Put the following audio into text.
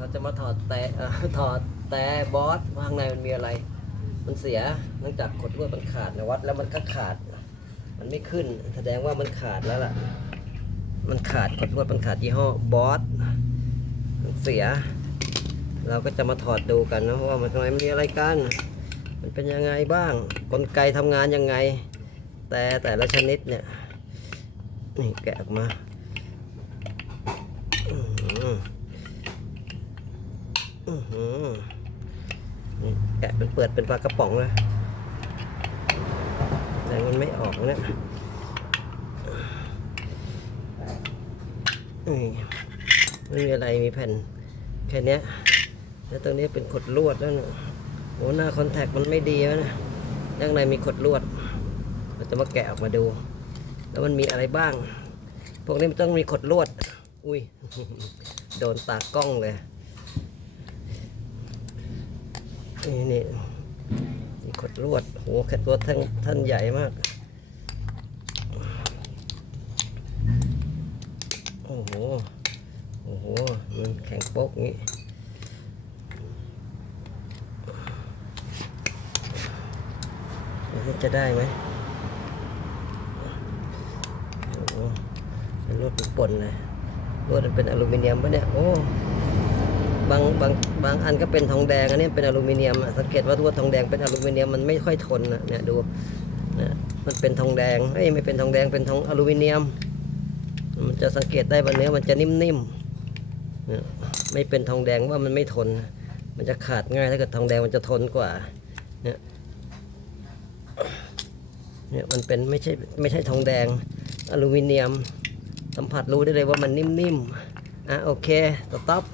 เราจะมาถอดแต่เออถอดแต่บอสว่าข้างในมันมีอะไร มันเสียเนื่องจากขดลวดมันขาดนะวัดแล้วมันก็ขาด มันไม่ขึ้น แสดงว่ามันขาดแล้วล่ะ มันขาดขดลวดมันขาดยี่ห้อบอสมันเสีย เราก็จะมาถอดดูกันนะว่ามันข้างในมันมีอะไรกัน มันเป็นยังไงบ้าง กลไกทำงานยังไง แต่แต่ละชนิดเนี่ยนี่แกะออกมาอืม นี่แกะเป็นเปิดเป็นปลากระป๋องเลยแต่มันไม่ออกเนี่ยนี่ไม่มีอะไรมีแผ่นแค่นี้แล้วตรงนี้เป็นขดลวดแล้วเนี่ยโอ้หน้าคอนแทคมันไม่ดีแล้วนะข้างในมีขดลวดเราจะมาแกะออกมาดู แล้วมันมีอะไรบ้าง พวกนี้มันต้องมีขดลวด อุ้ย โดนตากล้องเลย นี่นี่ขดลวดโหแค่ตัวท่านท่านใหญ่มาก โอ้โห โอ้โห มันแข็งโป๊กงี้จะได้ไหมโอ้โหรวดเป็นปนเลยรวดเป็นอลูมิเนียมปะเนี่ย โอ้ บางบางบางอันก็เป็นทองแดงอันนี้เป็นอลูมิเนียมสังเกตว่ารวทองแดงเป็นอลูมิเนียมมันไม่ค่อยทนนะเนี่ยดูนี่มันเป็นทองแดงเอ้ยไม่เป็นทองแดงเป็นทองอลูมิเนียม มันจะสังเกตได้ว่าเนื้อมันจะนิ่มๆเนี่ยไม่เป็นทองแดงว่ามันไม่ทน มันจะขาดง่ายถ้าเกิดทองแดงมันจะทนกว่าเนี่ยเนี่ยมันเป็นไม่ใช่ไม่ใช่ทองแดงอลูมิเนียม สัมผัสรู้ได้เลยว่ามันนิ่มๆอะโอเคสต็อป